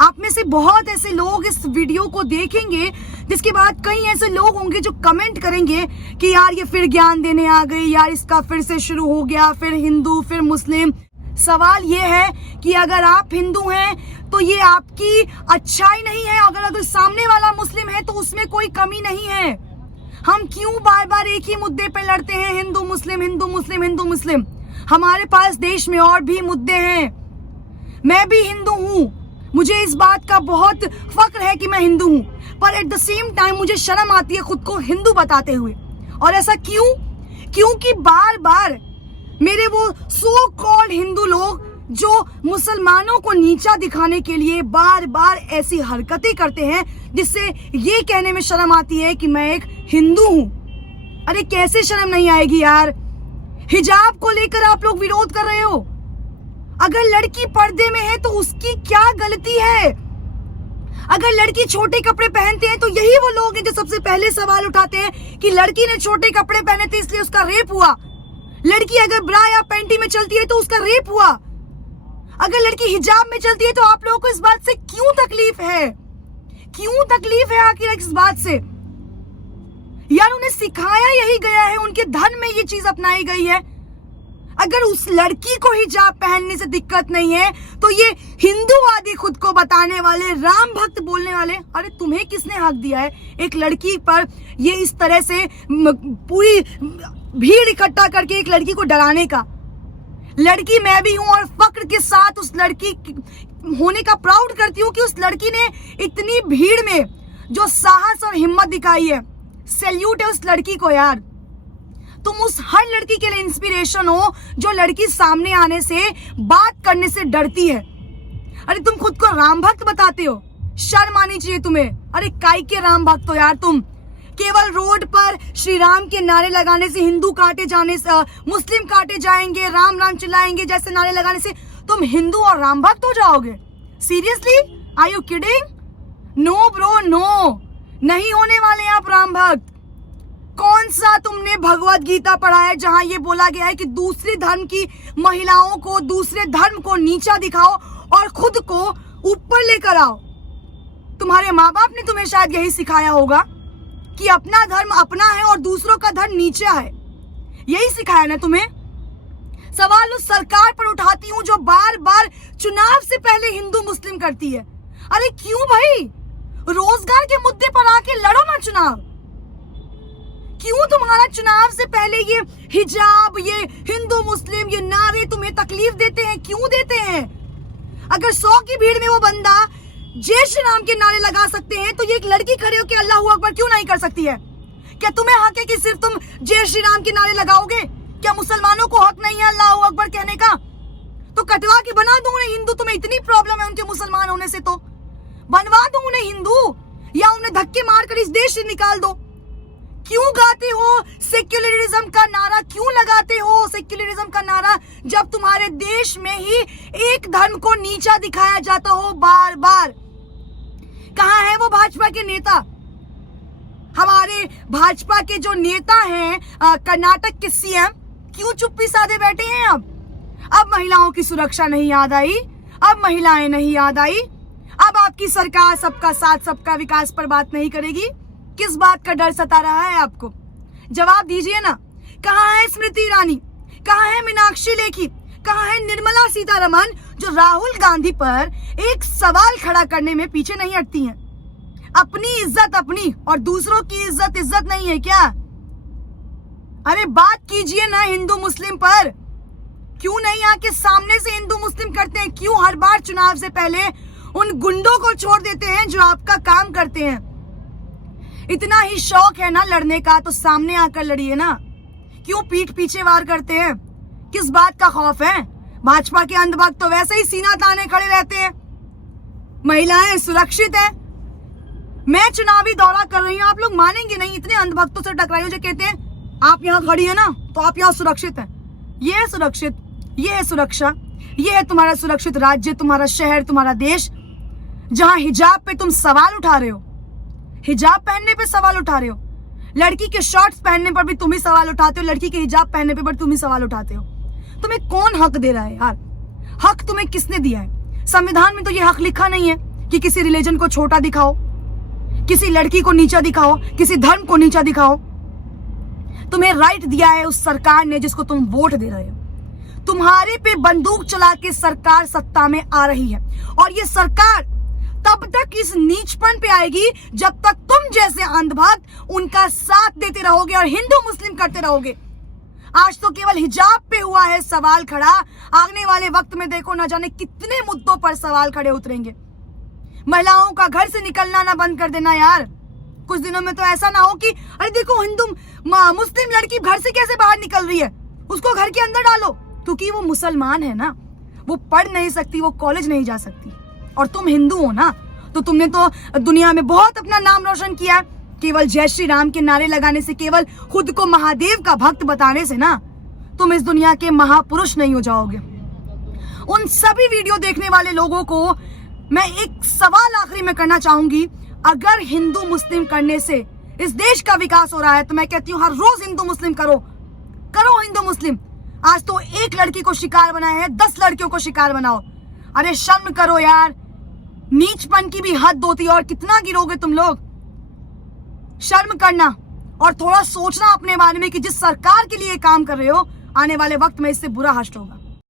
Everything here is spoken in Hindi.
आप में से बहुत ऐसे लोग इस वीडियो को देखेंगे, जिसके बाद कई ऐसे लोग होंगे जो कमेंट करेंगे कि यार ये फिर ज्ञान देने आ गई, यार इसका फिर से शुरू हो गया, फिर हिंदू फिर मुस्लिम। सवाल ये है कि अगर आप हिंदू हैं तो ये आपकी अच्छाई नहीं है, अगर सामने वाला मुस्लिम है तो उसमें कोई कमी नहीं है। हम क्यों बार बार एक ही मुद्दे पे लड़ते हैं, हिंदू मुस्लिम हिंदू मुस्लिम हिंदू मुस्लिम? हमारे पास देश में और भी मुद्दे हैं। मैं भी हिंदू हूँ, मुझे इस बात का बहुत फक्र है कि मैं हिंदू हूँ, पर एट द सेम टाइम मुझे शर्म आती है खुद को हिंदू बताते हुए। और ऐसा क्यों? क्योंकि बार बार मेरे वो सो कॉल्ड हिंदू लोग जो मुसलमानों को नीचा दिखाने के लिए बार बार ऐसी हरकतें करते हैं, जिससे ये कहने में शर्म आती है कि मैं एक हिंदू हूँ। अरे कैसे शर्म नहीं आएगी यार? हिजाब को लेकर आप लोग विरोध कर रहे हो। अगर लड़की पर्दे में है तो उसकी क्या गलती है? अगर लड़की छोटे कपड़े पहनते हैं तो यही वो लोग हैं जो सबसे पहले सवाल उठाते हैं कि लड़की ने छोटे कपड़े पहने थे इसलिए उसका रेप हुआ। लड़की अगर ब्रा या पैंटी में चलती है तो उसका रेप हुआ। अगर लड़की हिजाब में चलती है तो आप लोगों को इस बात से क्यों तकलीफ है? क्यों तकलीफ है आखिर इस बात से? यार उन्हें सिखाया यही गया है, उनके धन में ये चीज अपनाई गई है। अगर उस लड़की को हिजाब पहनने से दिक्कत नहीं है तो ये हिंदूवादी खुद को बताने वाले, राम भक्त बोलने वाले, अरे तुम्हें किसने हक दिया है एक लड़की पर ये इस तरह से पूरी भीड़ इकट्ठा करके एक लड़की को डराने का? लड़की मैं भी हूं और फक्र के साथ उस लड़की होने का प्राउड करती हूँ कि उस लड़की ने इतनी भीड़ में जो साहस और हिम्मत दिखाई है। सैल्यूट है उस लड़की को यार। तुम उस हर लड़की के लिए इंस्पिरेशन हो जो लड़की सामने आने से, बात करने से डरती है। अरे तुम खुद को राम भक्त बताते हो, शर्म आनी चाहिए तुम्हें। अरे काय के राम भक्त हो यार तुम? केवल रोड पर श्री राम के नारे लगाने से, हिंदू काटे जाने से, मुस्लिम काटे जाएंगे, राम राम चिल्लाएंगे जैसे नारे लगाने से तुम हिंदू और राम भक्त हो जाओगे? Seriously? Are you kidding? No bro no, नहीं होने वाले आप राम भक्त। कौन सा तुमने भगवत गीता पढ़ा है जहां ये बोला गया है कि दूसरे धर्म की महिलाओं को, दूसरे धर्म को नीचा दिखाओ और खुद को ऊपर लेकर आओ? तुम्हारे माँ बाप ने तुम्हें शायद यही सिखाया होगा कि अपना धर्म अपना है और दूसरों का धर्म नीचा है। यही सिखाया ना तुम्हें? सवाल उस सरकार पर उठाती हूँ जो बार बार चुनाव से पहले हिंदू मुस्लिम करती है। अरे क्यों भाई? रोजगार के मुद्दे पर आके लड़ो ना चुनाव। क्यों तुम्हारा चुनाव से पहले ये हिजाब, ये हिंदू मुस्लिम, ये नारे तुम्हें तकलीफ देते हैं? क्यों देते हैं? अगर 100 की भीड़ में वो बंदा जय श्री राम के नारे लगा सकते हैं तो ये एक लड़की खड़े होकर अल्लाह अकबर क्यों नहीं कर सकती है? क्या तुम्हें हक है कि सिर्फ तुम जय श्री राम के नारे लगाओगे? क्या मुसलमानों को हक नहीं है अल्लाह अकबर कहने का? तो कटवा के बना दो उन्हें हिंदू। तुम्हें इतनी प्रॉब्लम है उनके मुसलमान होने से तो बनवा दो उन्हें हिंदू, या उन्हें धक्के मारकर इस देश से निकाल दो। क्यों गाते हो सेक्युलरिज्म का नारा? क्यों लगाते हो सेक्युलरिज्म का नारा जब तुम्हारे देश में ही एक धर्म को नीचा दिखाया जाता हो बार बार? कहाँ है वो भाजपा के नेता? हमारे भाजपा के जो नेता हैं कर्नाटक के सीएम, क्यों चुप्पी साधे बैठे हैं? अब महिलाओं की सुरक्षा नहीं याद आई, अब महिलाएं नहीं याद आई, अब आपकी सरकार सबका साथ सबका विकास पर बात नहीं करेगी। किस बात का डर सता रहा है आपको? जवाब दीजिए ना। कहाँ है स्मृति ईरानी? कहाँ है मीनाक्षी लेखी? कहाँ है निर्मला सीतारमण जो राहुल गांधी पर एक सवाल खड़ा करने में पीछे नहीं हटती हैं? अपनी इज्जत अपनी और दूसरों की इज्जत इज्जत नहीं है क्या? अरे बात कीजिए ना हिंदू मुस्लिम पर। क्यों नहीं आके सामने से हिंदू मुस्लिम करते हैं? क्यों हर बार चुनाव से पहले उन गुंडों को छोड़ देते हैं जो आपका काम करते हैं? इतना ही शौक है ना लड़ने का तो सामने आकर लड़िए ना। क्यों पीठ पीछे वार करते हैं? किस बात का खौफ है? भाजपा के अंधभक्त तो वैसे ही सीना ताने खड़े रहते हैं। महिलाएं सुरक्षित है। मैं चुनावी दौरा कर रही हूँ, आप लोग मानेंगे नहीं, इतने अंधभक्तों से टकराई हो जो कहते हैं आप यहाँ खड़ी है ना तो आप यहाँ सुरक्षित है। ये है सुरक्षित, ये है सुरक्षा, ये है तुम्हारा सुरक्षित राज्य, तुम्हारा शहर, तुम्हारा देश, जहां हिजाब पे तुम सवाल उठा रहे हो, हिजाब पहनने पे सवाल उठा रहे हो, लड़की के शॉर्ट्स पहनने पर भी तुम ही सवाल उठाते हो, लड़की के हिजाब पहनने पे भी तुम ही सवाल उठाते हो। तुम्हें कौन हक दे रहा है यार? हक तुम्हें किसने दिया है? संविधान में तो ये हक लिखा नहीं है कि किसी रिलीजन को छोटा दिखाओ, किसी लड़की को नीचा दिखाओ, किसी धर्म को नीचा दिखाओ। तुम्हें राइट दिया है उस सरकार ने जिसको तुम वोट दे रहे हो। तुम्हारे पे बंदूक चला के सरकार सत्ता में आ रही है, और ये सरकार तब तक इस नीचपन पे आएगी जब तक तुम जैसे अंधभक्त उनका साथ देते रहोगे और हिंदू मुस्लिम करते रहोगे। आज तो केवल हिजाब पे हुआ है सवाल खड़ा, आने वाले वक्त में देखो न जाने कितने मुद्दों पर सवाल खड़े उतरेंगे। महिलाओं का घर से निकलना ना बंद कर देना यार। कुछ दिनों में तो ऐसा ना हो कि अरे देखो हिंदू मुस्लिम लड़की घर से कैसे बाहर निकल रही है, उसको घर के अंदर डालो, क्योंकि वो मुसलमान है ना, वो पढ़ नहीं सकती, वो कॉलेज नहीं जा सकती। और तुम हिंदू हो ना, तो तुमने तो दुनिया में बहुत अपना नाम रोशन किया है। केवल जय श्री राम के नारे लगाने से, केवल खुद को महादेव का भक्त बताने से ना तुम इस दुनिया के महापुरुष नहीं हो जाओगे। उन सभी वीडियो देखने वाले लोगों को मैं एक सवाल आखिरी में करना चाहूंगी, अगर हिंदू मुस्लिम करने से इस देश का विकास हो रहा है तो मैं कहती हूँ हर रोज हिंदू मुस्लिम करो हिंदू मुस्लिम। आज तो एक लड़की को शिकार बनाया है, 10 लड़कियों को शिकार बनाओ। अरे शर्म करो यार, नीचपन की भी हद होती है, और कितना गिरोगे तुम लोग। शर्म करना और थोड़ा सोचना अपने बारे में कि जिस सरकार के लिए काम कर रहे हो, आने वाले वक्त में इससे बुरा हश्र होगा।